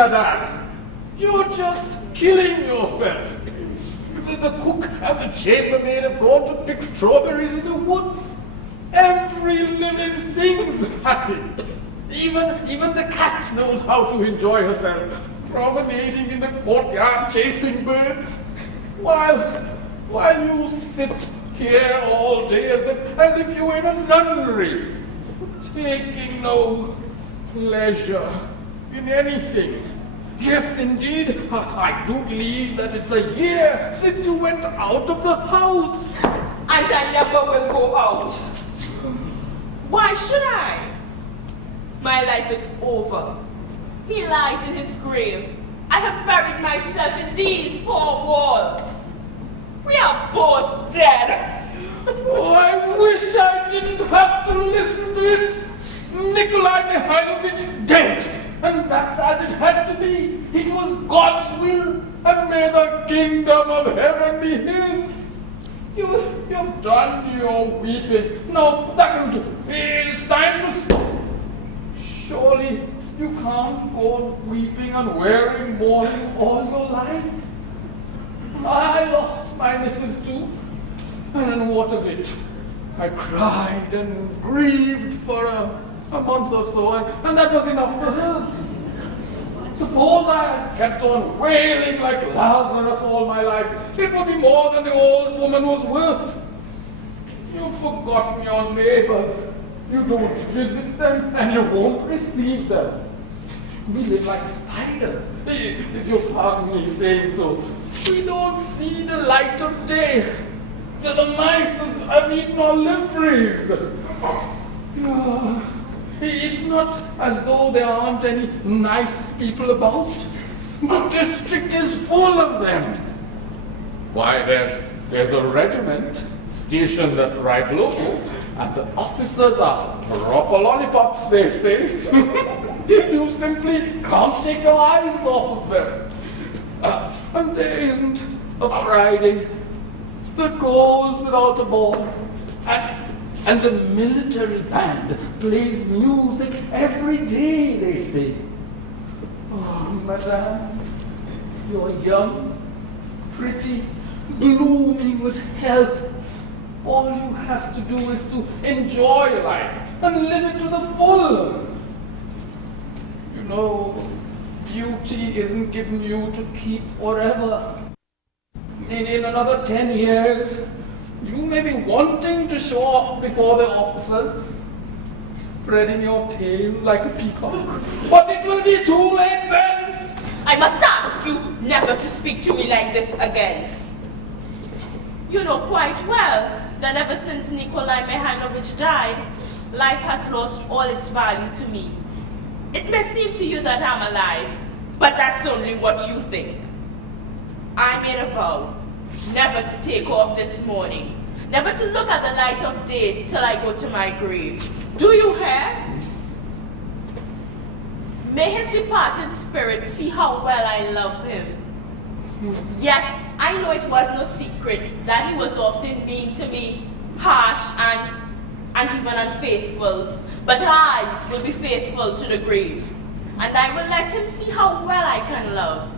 madame, you're just killing yourself. The cook and the chambermaid have gone to pick strawberries in the woods. Every living thing's happy. Even the cat knows how to enjoy herself, promenading in the courtyard, chasing birds, while you sit here all day as if you were in a nunnery, taking no pleasure in anything. Yes, indeed, I do believe that it's a year since you went out of the house. And I never will go out. Why should I? My life is over. He lies in his grave. I have buried myself in these four walls. We are both dead. Oh, I wish I didn't have to listen to it. Nikolai Mikhailovich dead. And that's as it had to be. It was God's will, and may the kingdom of heaven be his. You've done your weeping. No, that'll do. It's time to stop. Surely you can't go on weeping and wearing mourning all your life. I lost my missus too. And what of it? I cried and grieved for a month or so, and that was enough for her. Suppose I had kept on wailing like Lazarus all my life, it would be more than the old woman was worth. You've forgotten your neighbors. You don't visit them, and you won't receive them. We live like spiders, if you'll pardon me saying so. We don't see the light of day. The mice have eaten our liveries. It's not as though there aren't any nice people about. The district is full of them. Why, there's a regiment stationed at Ryglovo, and the officers are proper lollipops, they say. You simply can't take your eyes off of them. And there isn't a Friday that goes without a ball. And the military band plays music every day, they say. Oh, madame, you're young, pretty, blooming with health. All you have to do is to enjoy life and live it to the full. You know, beauty isn't given you to keep forever. In another 10 years, you may be wanting to show off before the officers, spreading your tail like a peacock, but it will be too late then. I must ask you never to speak to me like this again. You know quite well that ever since Nikolai Mikhailovich died, life has lost all its value to me. It may seem to you that I'm alive, but that's only what you think. I made a vow never to take off this morning, never to look at the light of day till I go to my grave. Do you hear? May his departed spirit see how well I love him. Yes, I know it was no secret that he was often mean to me, harsh and even unfaithful, but I will be faithful to the grave, and I will let him see how well I can love.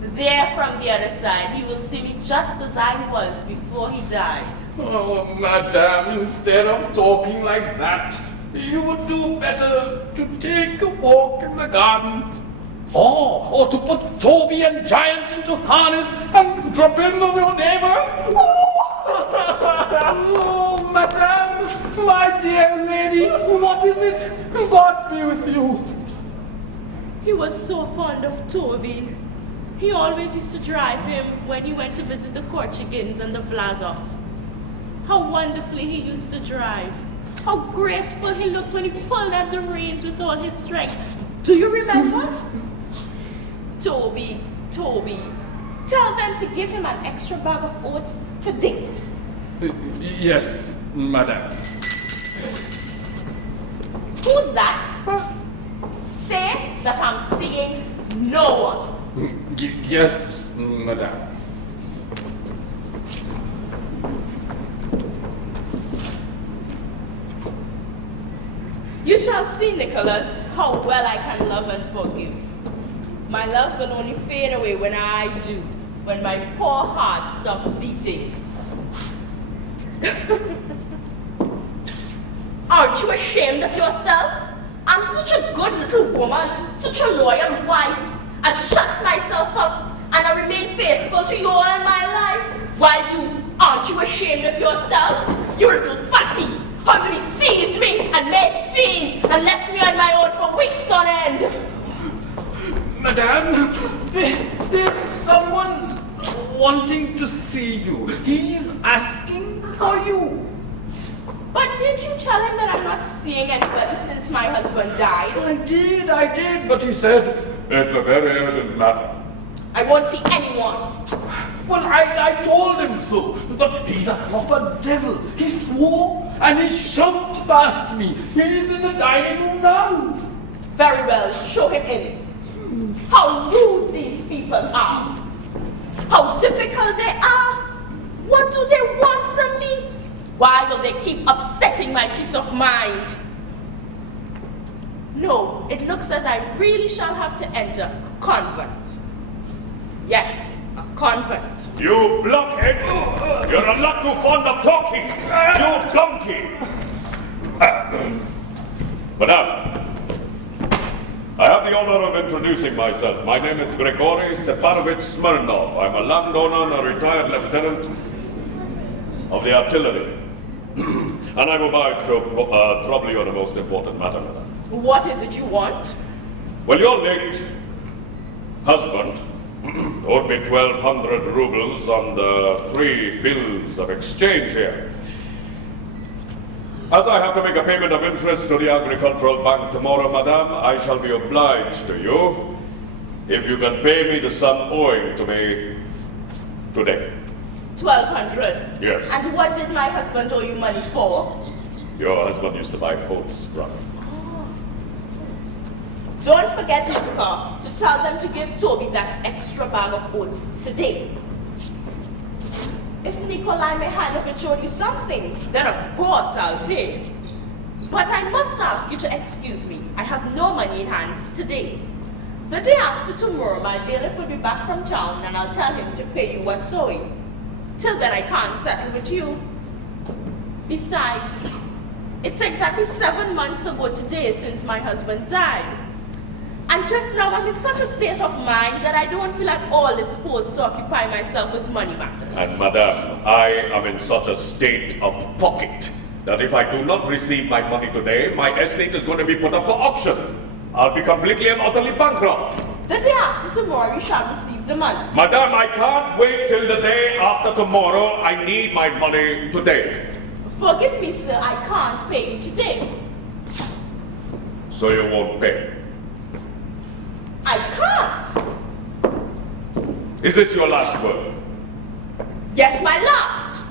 There from the other side, he will see me just as I was before he died. Oh, madame, instead of talking like that, you would do better to take a walk in the garden. Or to put Toby and Giant into harness and drop in with your neighbors. Oh, madame, my dear lady, what is it? God be with you. He was so fond of Toby. He always used to drive him when he went to visit the Korchagins and the Vlasovs. How wonderfully he used to drive. How graceful he looked when he pulled at the reins with all his strength. Do you remember? Toby, tell them to give him an extra bag of oats today. Yes, madame. Who's that? Say that I'm seeing no one. Yes, madame. You shall see, Nicholas, how well I can love and forgive. My love will only fade away when I do, when my poor heart stops beating. Aren't you ashamed of yourself? I'm such a good little woman, such a loyal wife. I've shut myself up and I remain faithful to you all my life. While aren't you ashamed of yourself? You little fatty, how you deceived me and made scenes and left me on my own for weeks on end. Madame, there's someone wanting to see you. He's asking for you. But didn't you tell him that I'm not seeing anybody since my husband died? I did, but he said, it's a very urgent matter. I won't see anyone. Well, I told him so, but he's a proper devil. He swore and he shoved past me. He's in the dining room now. Very well, show him in. How rude these people are. How difficult they are. What do they want from me? Why will they keep upsetting my peace of mind? No, it looks as I really shall have to enter a convent. Yes, a convent. You blockhead! You're a lot too fond of talking! You donkey! Madame, I have the honor of introducing myself. My name is Grigory Stepanovich Smirnov. I'm a landowner and a retired lieutenant of the artillery. And I'm obliged to trouble you on a most important matter, madam. What is it you want? Well, your late husband owed me 1,200 rubles on the 3 bills of exchange here. As I have to make a payment of interest to the agricultural bank tomorrow, madame, I shall be obliged to you if you can pay me the sum owing to me today. 1,200? Yes. And what did my husband owe you money for? Your husband used to buy oats from me. Don't forget, Luca, to tell them to give Toby that extra bag of oats today. If Nikolai Mihailovich owed you something, then of course I'll pay. But I must ask you to excuse me. I have no money in hand today. The day after tomorrow, my bailiff will be back from town and I'll tell him to pay you what's owing. Till then, I can't settle with you. Besides, it's exactly 7 months ago today since my husband died. And just now, I'm in such a state of mind that I don't feel at all disposed to occupy myself with money matters. And madame, I am in such a state of pocket that if I do not receive my money today, my estate is going to be put up for auction. I'll be completely and utterly bankrupt. The day after tomorrow, you shall receive the money. Madame, I can't wait till the day after tomorrow. I need my money today. Forgive me, sir, I can't pay you today. So you won't pay? I can't. Is this your last word? Yes, my last.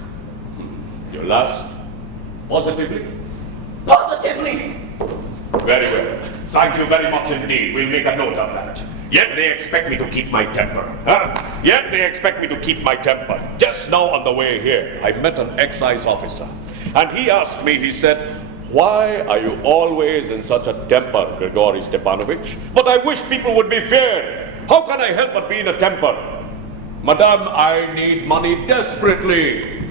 Your last? Positively? Positively. Very well. Thank you very much indeed. We'll make a note of that. Yet they expect me to keep my temper. Huh? Yet they expect me to keep my temper. Just now on the way here, I met an excise officer. And he asked me, he said, why are you always in such a temper, Grigory Stepanovich? But I wish people would be fair. How can I help but be in a temper? Madame, I need money desperately.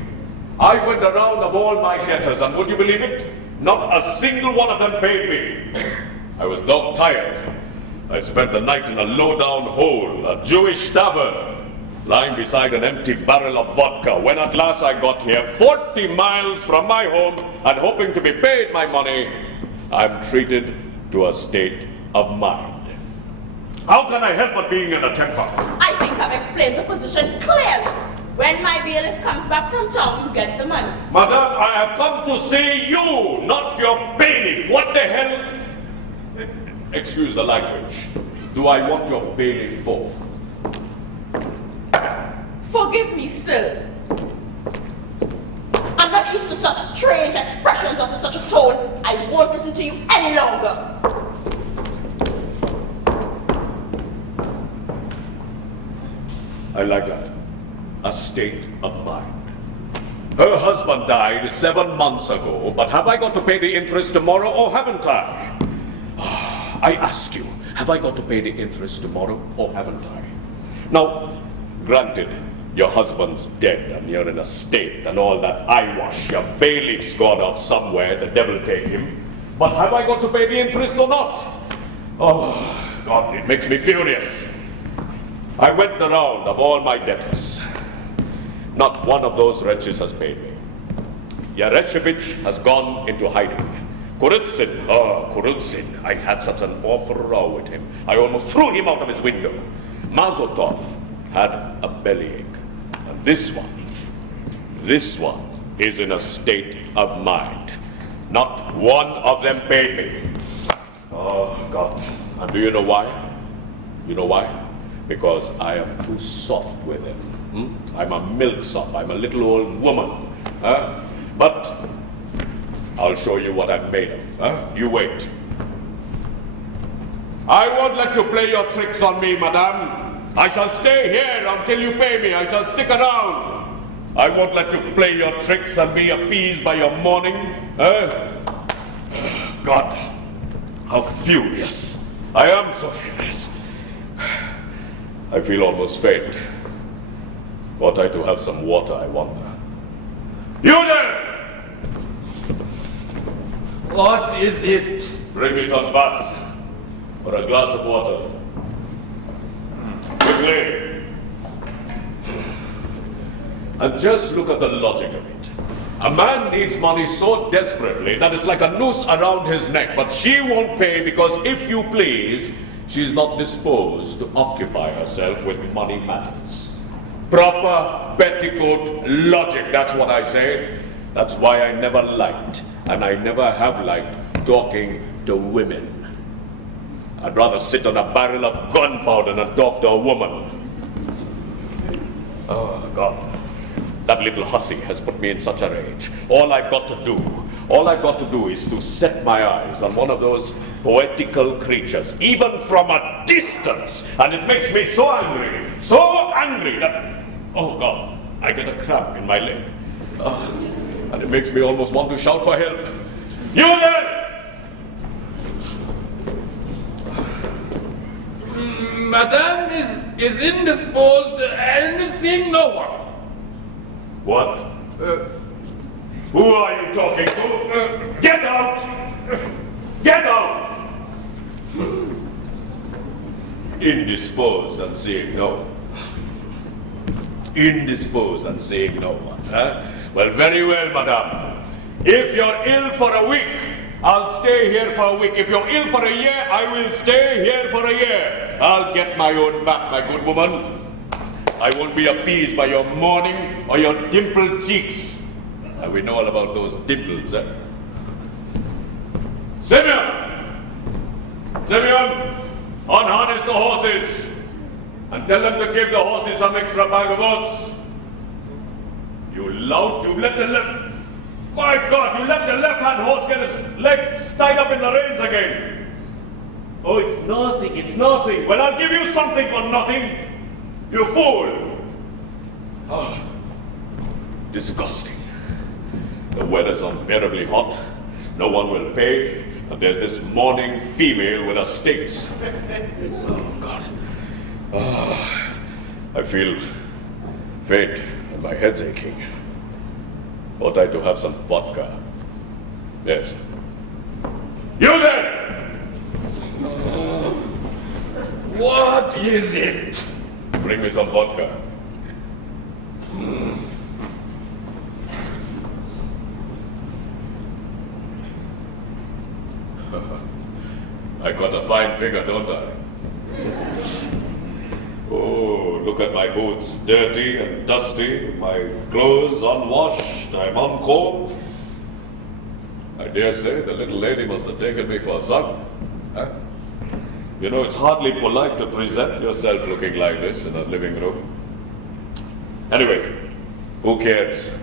I went around of all my debtors, and would you believe it? Not a single one of them paid me. I was dog tired. I spent the night in a low-down hole, a Jewish tavern, lying beside an empty barrel of vodka. When at last I got here, 40 miles from my home, and hoping to be paid my money, I'm treated to a state of mind. How can I help but being in a temper? I think I've explained the position clearly. When my bailiff comes back from town, you get the money. Madame, I have come to see you, not your bailiff. What the hell? Excuse the language. Do I want your bailiff for? Forgive me, sir. I'm not used to such strange expressions or to such a tone. I won't listen to you any longer. I like that. A state of mind. Her husband died 7 months ago, but have I got to pay the interest tomorrow or haven't I? I ask you, Have I got to pay the interest tomorrow, or haven't I? Now, granted, your husband's dead and you're in a state and all that eyewash, your bailiff's gone off somewhere, the devil take him. But have I got to pay the interest or not? Oh, God, it makes me furious. I went the round of all my debtors. Not one of those wretches has paid me. Yareshevich has gone into hiding. Kurutsin, I had such an awful row with him. I almost threw him out of his window. Mazotov had a bellyache. And this one is in a state of mind. Not one of them paid me. Oh, God. And do you know why? You know why? Because I am too soft with him. I'm a milksop. I'm a little old woman. But I'll show you what I'm made of. You wait. I won't let you play your tricks on me, madame. I shall stay here until you pay me. I shall stick around. I won't let you play your tricks and be appeased by your mourning. God, how furious. I am so furious. I feel almost faint. Ought I to have some water, I wonder? You there! What is it? Bring me some vas or a glass of water. Quickly. And just look at the logic of it. A man needs money so desperately that it's like a noose around his neck, but she won't pay because, if you please, she's not disposed to occupy herself with money matters. Proper petticoat logic, that's what I say. That's why I never liked, and I never have liked, talking to women. I'd rather sit on a barrel of gunpowder than talk to a woman. Oh, God. That little hussy has put me in such a rage. All I've got to do is to set my eyes on one of those poetical creatures, even from a distance, and it makes me so angry that, oh God, I get a cramp in my leg. And it makes me almost want to shout for help. You there! Madame is indisposed and seeing no one. What? Who are you talking to? Get out! Get out! Indisposed and seeing no one. Indisposed and seeing no one, huh? Well, very well, madame. If you're ill for a week, I'll stay here for a week. If you're ill for a year, I will stay here for a year. I'll get my own back, my good woman. I won't be appeased by your mourning or your dimpled cheeks. And we know all about those dimples, eh? Simeon! Simeon! Unharness the horses! And tell them to give the horses some extra bag of oats. You lout, you let the left... My God, you let the left-hand horse get his legs tied up in the reins again. Oh, it's nothing, it's nothing. Well, I'll give you something for nothing. You fool! Oh, disgusting. The weather's unbearably hot. No one will pay. And there's this mourning female with her sticks. Oh, God. Oh, I feel faint and my head's aching. Ought I to have some vodka? Yes. You there! What is it? Bring me some vodka. I got a fine figure, don't I? Oh, look at my boots, dirty and dusty, my clothes unwashed, I'm uncombed. I dare say the little lady must have taken me for a son. Huh? You know, it's hardly polite to present yourself looking like this in a living room. Anyway, who cares?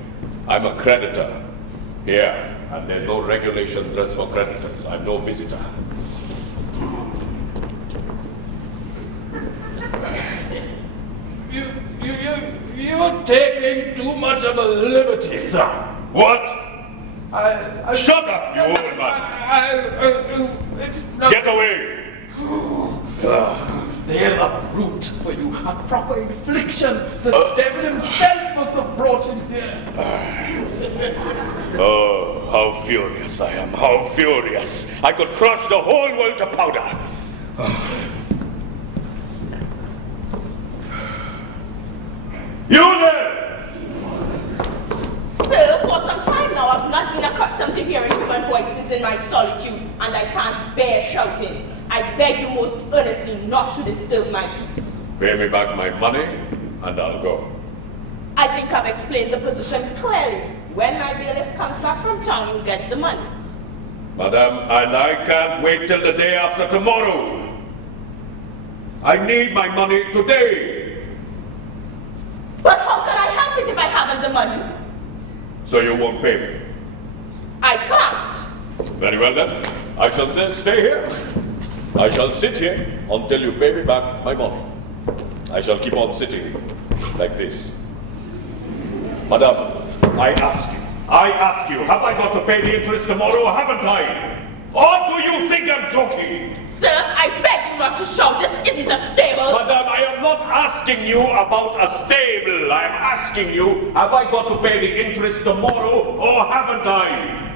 I'm a creditor here, and there's no regulation dress for creditors. I'm no visitor. You're taking too much of a liberty, sir. What? Shut up, you old man! It's not... Get away! There's a brute for you, a proper infliction. The devil himself must have brought him here. Oh, how furious I am, how furious. I could crush the whole world to powder. You there! Sir, for some time now I've not been accustomed to hearing human voices in my solitude, and I can't bear shouting. I beg you most earnestly not to disturb my peace. Pay me back my money, and I'll go. I think I've explained the position clearly. When my bailiff comes back from town, you get the money. Madam, and I can't wait till the day after tomorrow. I need my money today. But how can I help it if I haven't the money? So you won't pay me? I can't. Very well then. I shall stay here. I shall sit here until you pay me back my money. I shall keep on sitting like this. Madam, I ask you, have I got to pay the interest tomorrow or haven't I? Or do you think I'm joking? Sir, I beg you not to shout. This isn't a stable. Madam, I am not asking you about a stable. I am asking you, have I got to pay the interest tomorrow or haven't I?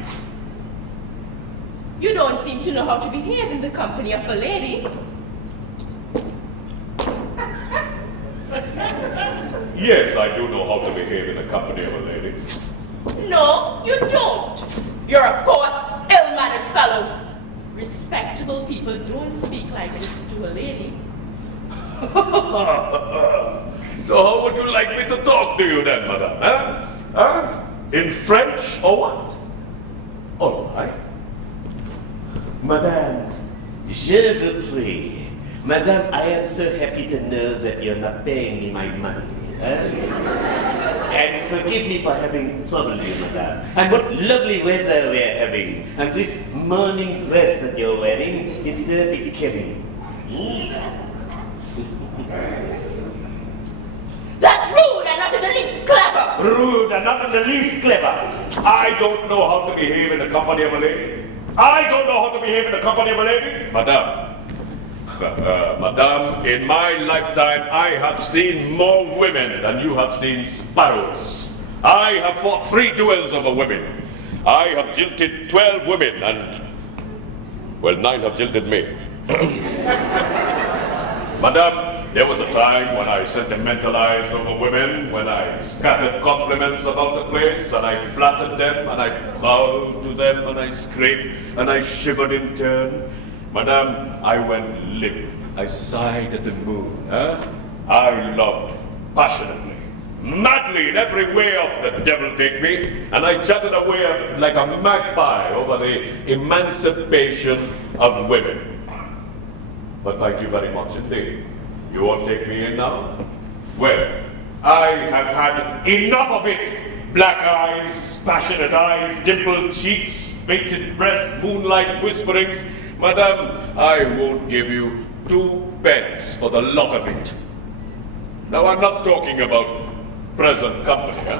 You don't seem to know how to behave in the company of a lady. Yes, I do know how to behave in the company of a lady. No, you don't. You're a coarse, ill-mannered fellow. Respectable people don't speak like this to a lady. So how would you like me to talk to you then, madame? Huh? In French or what? All right. Madame, je vous prie. Madame, I am so happy to know that you're not paying me my money. And forgive me for having troubled you, madame. And what lovely weather we're having. And this morning dress that you're wearing is so becoming. That's rude and not in the least clever. Rude and not in the least clever. I don't know how to behave in the company of a lady. I don't know how to behave in the company of a lady. Madame. Madame, in my lifetime, I have seen more women than you have seen sparrows. I have fought 3 duels over women. I have jilted 12 women and, well, 9 have jilted me. Madame, there was a time when I sentimentalized over women, when I scattered compliments about the place, and I flattered them, and I bowed to them, and I scraped, and I shivered in turn. Madame, I went limp. I sighed at the moon. I loved passionately, madly in every way of the devil take me, and I chatted away like a magpie over the emancipation of women. But thank you very much indeed. You won't take me in now? Well, I have had enough of it. Black eyes, passionate eyes, dimpled cheeks, bated breath, moonlight whisperings. Madame, I won't give you 2 pence for the lot of it. Now, I'm not talking about present company,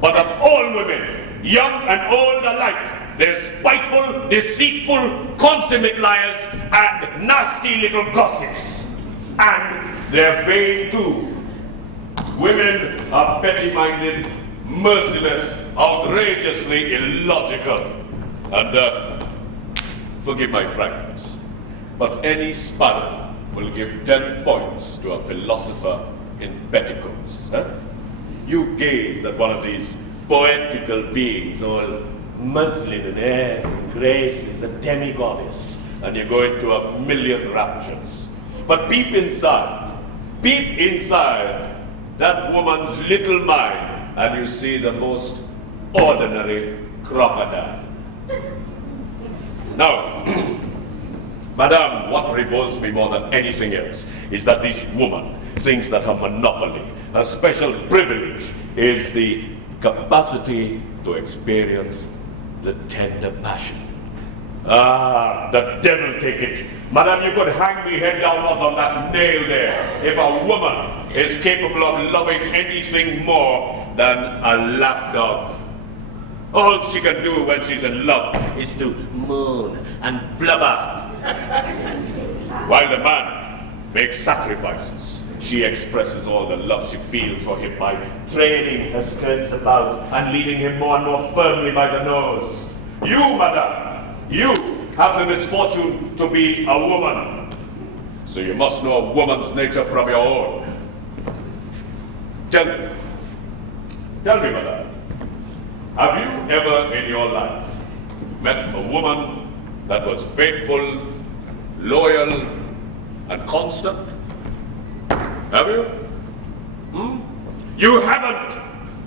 but of all women, young and old alike. They're spiteful, deceitful, consummate liars, and nasty little gossips. And they're vain too. Women are petty-minded, merciless, outrageously illogical. And, forgive my frankness, but any sparrow will give 10 points to a philosopher in petticoats. You gaze at one of these poetical beings, all muslin and airs and graces, a demi-goddess, and you go into a million raptures. But peep inside that woman's little mind, and you see the most ordinary crocodile. Now, Madame, what revolts me more than anything else is that this woman thinks that her monopoly, her special privilege, is the capacity to experience the tender passion. Ah, the devil take it. Madame, you could hang me head downwards on that nail there if a woman is capable of loving anything more than a lapdog. All she can do when she's in love is to moan and blubber. While the man makes sacrifices, she expresses all the love she feels for him by trailing her skirts about and leading him more and more firmly by the nose. You, madam, you have the misfortune to be a woman. So you must know a woman's nature from your own. Tell me, madam, have you ever in your life met a woman that was faithful, loyal, and constant? Have you? You haven't!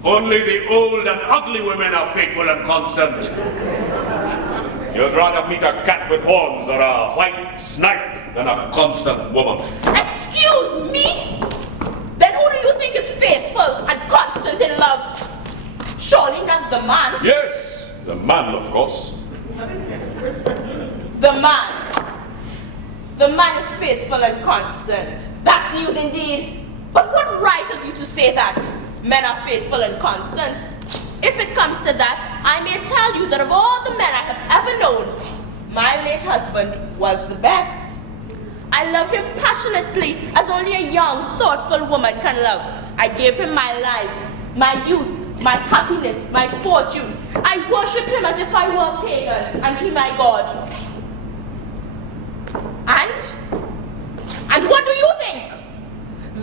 Only the old and ugly women are faithful and constant. You'd rather meet a cat with horns or a white snipe than a constant woman. Excuse me? Then who do you think is faithful and constant in love? Surely not the man. Yes, the man, of course. The man. The man is faithful and constant. That's news indeed. But what right have you to say that men are faithful and constant? If it comes to that, I may tell you that of all the men I have ever known, my late husband was the best. I loved him passionately, as only a young, thoughtful woman can love. I gave him my life, my youth, my happiness, my fortune. I worshipped him as if I were a pagan, and he my God. And what do you think?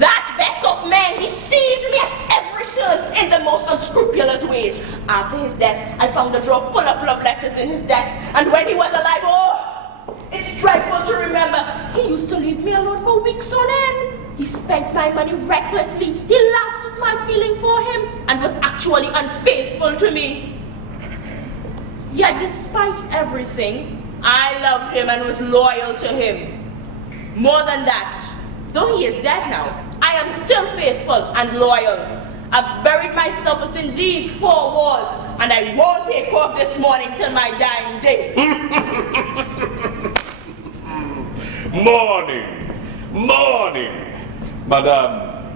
That best of men deceived me at every turn in the most unscrupulous ways. After his death, I found a drawer full of love letters in his desk, and when he was alive, oh, it's dreadful to remember. He used to leave me alone for weeks on end. He spent my money recklessly. He laughed at my feeling for him and was actually unfaithful to me. Yet despite everything, I loved him and was loyal to him. More than that, though he is dead now, I am still faithful and loyal. I've buried myself within these four walls, and I won't take off this morning till my dying day. Morning, madame.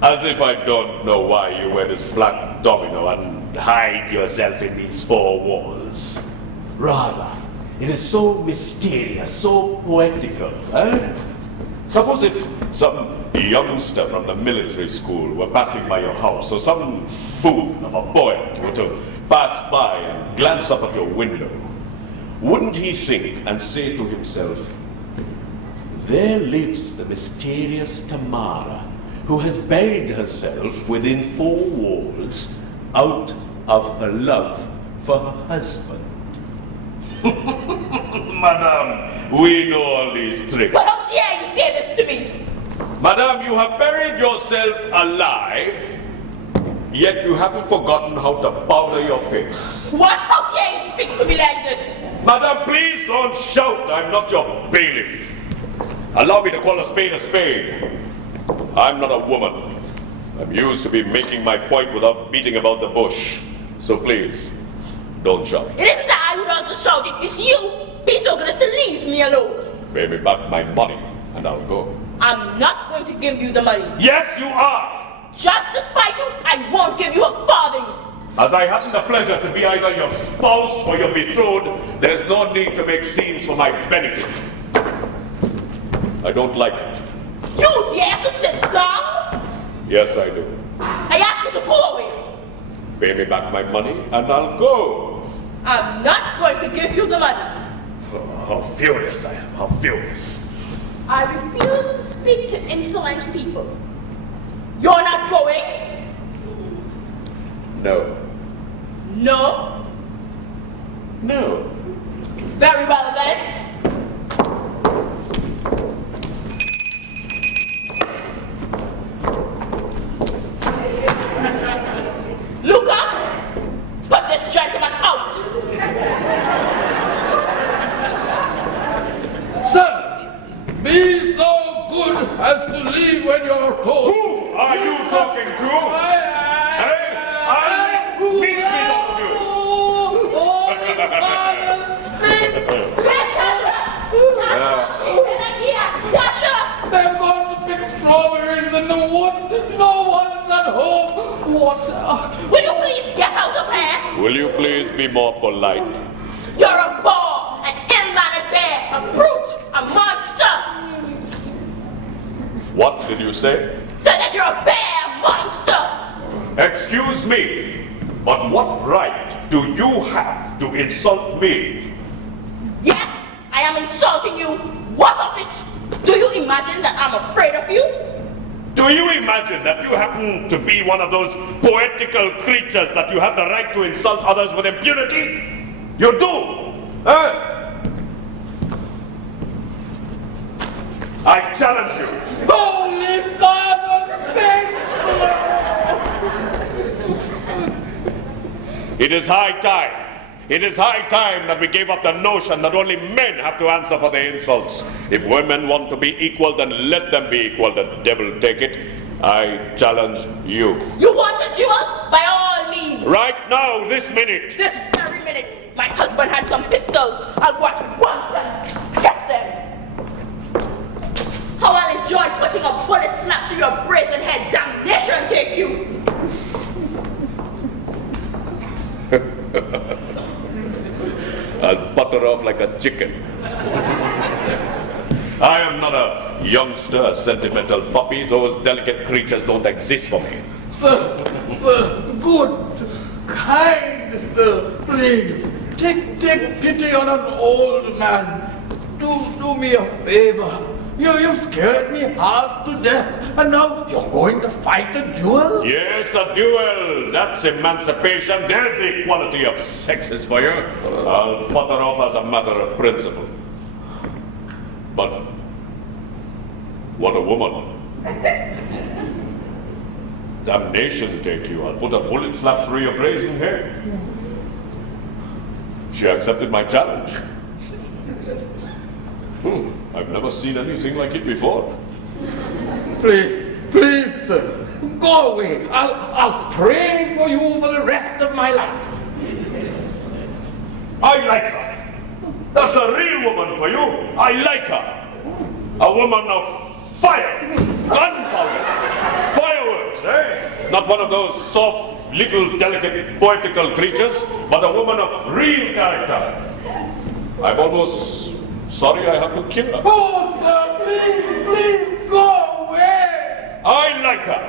As if I don't know why you wear this black domino and hide yourself in these four walls. Rather, it is so mysterious, so poetical, eh? Suppose if some youngster from the military school were passing by your house, or some fool of a boy were to pass by and glance up at your window, wouldn't he think and say to himself, there lives the mysterious Tamara, who has buried herself within four walls out of her love for her husband? Madame, we know all these tricks. But how dare you say this to me? Madame, you have buried yourself alive, yet you haven't forgotten how to powder your face. What? How dare you speak to me like this? Madame, please don't shout. I'm not your bailiff. Allow me to call a spade a spade. I'm not a woman. I'm used to be making my point without beating about the bush. So please, don't shout. It isn't that I who does the shouting. It's you. Be so good as to leave me alone. Pay me back my money, and I'll go. I'm not going to give you the money. Yes, you are! Just to spite you, I won't give you a farthing. As I haven't the pleasure to be either your spouse or your betrothed, there's no need to make scenes for my benefit. I don't like it. You dare to sit down? Yes, I do. I ask you to go away. Pay me back my money, and I'll go. I'm not going to give you the money. Oh, how furious I am, how furious. I refuse to speak to insolent people. You're not going? No. No? No. Very well then. Luca, put this gentleman out. Sir, be so good as to leave when you're told. Who are you talking to? Meet me, both of you. Dasha! They've gone to pick strawberries in the woods. No one's at home. What? Will you please get out of here? Will you please be more polite? You're a bore, an ill-mannered bear, a brute, a monster. did you say? So that you're a bear monster! Excuse me, but what right do you have to insult me? Yes, I am insulting you. What of it? Do you imagine that I'm afraid of you? Do you imagine that you happen to be one of those poetical creatures that you have the right to insult others with impunity? You do! Huh? I challenge you. Holy Father, thank you! It is high time. It is high time that we gave up the notion that only men have to answer for their insults. If women want to be equal, then let them be equal. The devil take it. I challenge you. You want a duel? By all means. Right now, this minute. This very minute, my husband had some pistols. I'll go at once and get them. How I'll enjoy putting a bullet slap through your brazen head. Damnation take you. I'll butter off like a chicken. I am not a youngster, a sentimental puppy. Those delicate creatures don't exist for me. Sir, good, kind sir, please, take pity on an old man. Do me a favor. You've scared me half to death, and now you're going to fight a duel? Yes, a duel. That's emancipation. There's the equality of sexes for you. I'll butter off as a matter of principle. But what a woman. Damnation take you. I'll put a bullet slap through your brazen head. She accepted my challenge. I've never seen anything like it before. Please, sir, go away. I'll pray for you for the rest of my life. I like her. That's a real woman for you. I like her. A woman of fire, gunpowder, fireworks, eh? Not one of those soft, little, delicate, poetical creatures, but a woman of real character. I'm almost sorry I have to kill her. Oh, sir, please, go away. I like her.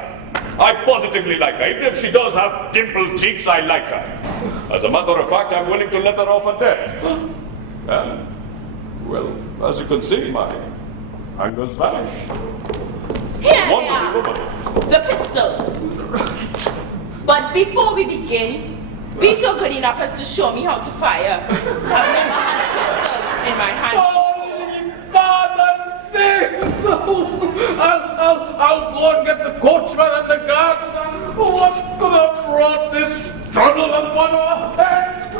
I positively like her. Even if she does have dimpled cheeks, I like her. As a matter of fact, I'm willing to let her off at death. And, well, as you can see, my anger's vanished. Here they Wonderful are, woman. the pistols. But before we begin, be so good enough as to show me how to fire. I've never had pistols in my hand. Holy Father, save us! I'll go and get the coachman and the guards. What could have brought this trouble upon our heads?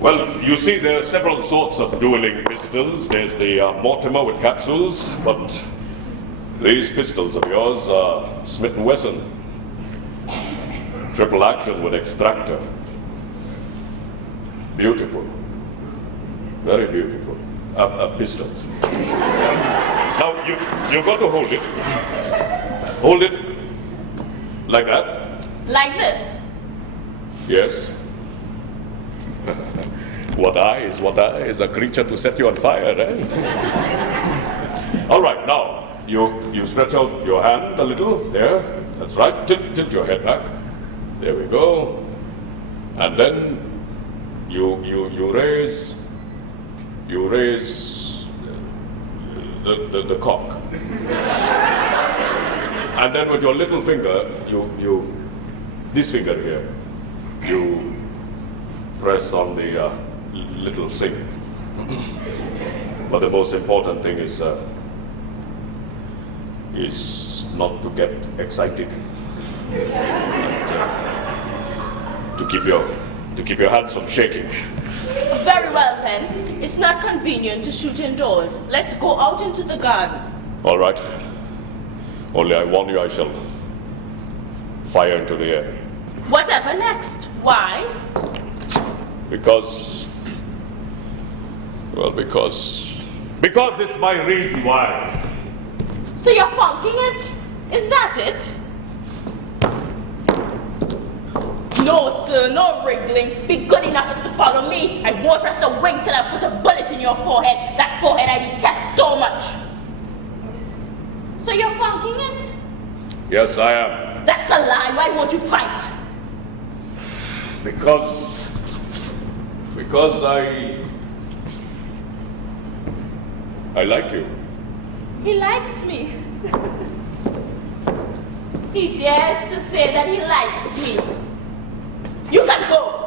Well, you see, there are several sorts of dueling pistols. There's the Mortimer with capsules, but these pistols of yours are Smith & Wesson. Triple action with extractor. Beautiful. Very beautiful. Pistols. Now, you've got to hold it. Hold it like that. Like this. Yes. What eye is a creature to set you on fire, eh? All right, now, you stretch out your hand a little, there, that's right, tilt your head back, there we go, and then you raise the cock, and then with your little finger, this finger here, you press on the little thing. But the most important thing is not to get excited. And, to keep your hands from shaking. Very well then. It's not convenient to shoot indoors. Let's go out into the garden. All right. Only I warn you, I shall fire into the air. Whatever next. Why? Because it's my reason why. So you're funking it? Is that it? No, sir, no wriggling. Be good enough as to follow me. I won't rest a wink till I put a bullet in your forehead. That forehead I detest so much. So you're funking it? Yes, I am. That's a lie. Why won't you fight? Because I like you. He likes me. He dares to say that he likes me. You can go.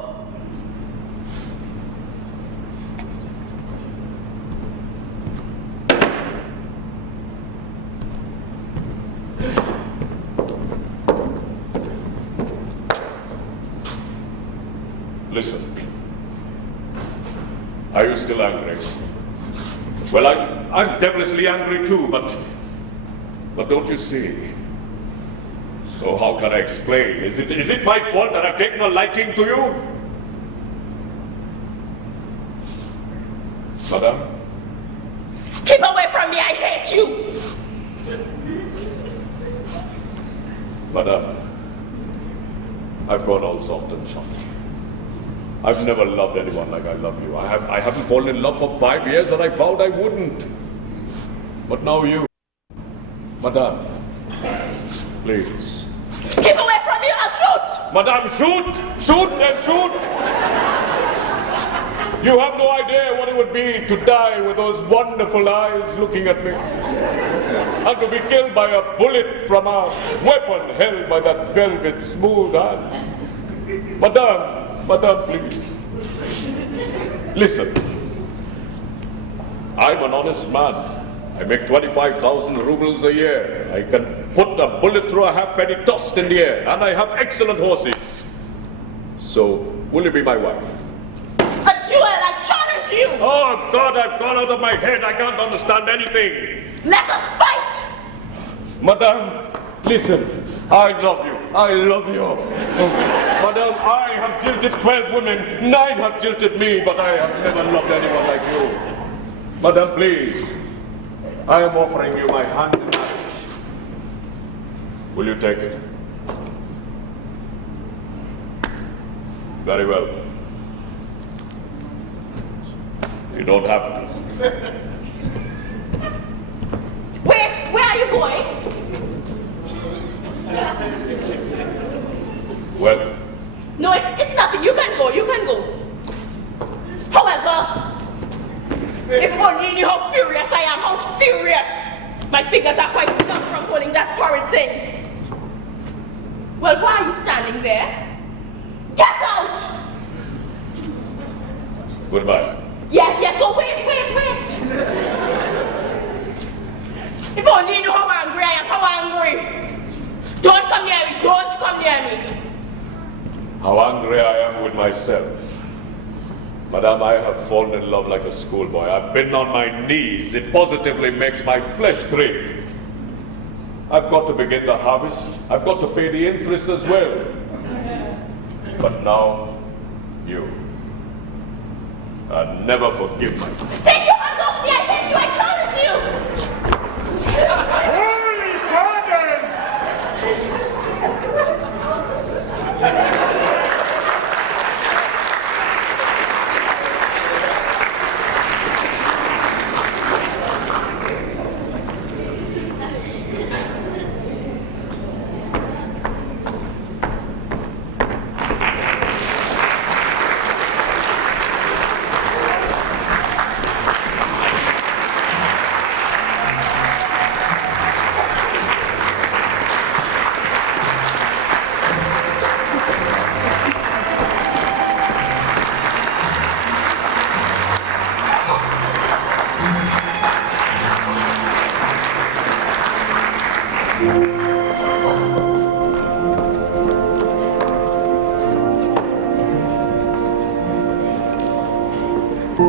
Listen. Are you still angry? Well, I'm devilishly angry too, but don't you see? So how can I explain? Is it my fault that I've taken a liking to you? Madam? Keep away from me, I hate you! Madam, I've gone all soft and shocked. I've never loved anyone like I love you. I haven't fallen in love for 5 years and I vowed I wouldn't. But now you. Madam, please. Keep away from me, I'll shoot! Madam, shoot! Shoot and shoot! You have no idea what it would be to die with those wonderful eyes looking at me. And to be killed by a bullet from a weapon held by that velvet smooth hand. Madam, please. Listen. I'm an honest man. I make 25,000 rubles a year. I can put a bullet through a halfpenny tossed in the air. And I have excellent horses. So, will you be my wife? A duel, I challenge you! Oh God, I've gone out of my head. I can't understand anything. Let us fight! Madam, listen. I love you. I love you. Madam, I have jilted 12 women. 9 have jilted me, but I have never loved anyone like you. Madam, please. I am offering you my hand in marriage. Will you take it? Very well. You don't have to. Wait, where are you going? Well, No, it's nothing. You can go. However, if only you knew how furious I am, how furious! My fingers are quite numb from holding that horrid thing. Well, why are you standing there? Get out! goodbye. Yes, go, wait. If only you knew how angry I am, how angry! Don't come near me! How angry I am with myself. Madam, I have fallen in love like a schoolboy. I've been on my knees. It positively makes my flesh creep. I've got to begin the harvest. I've got to pay the interest as well. But now, you. I'll never forgive myself. Take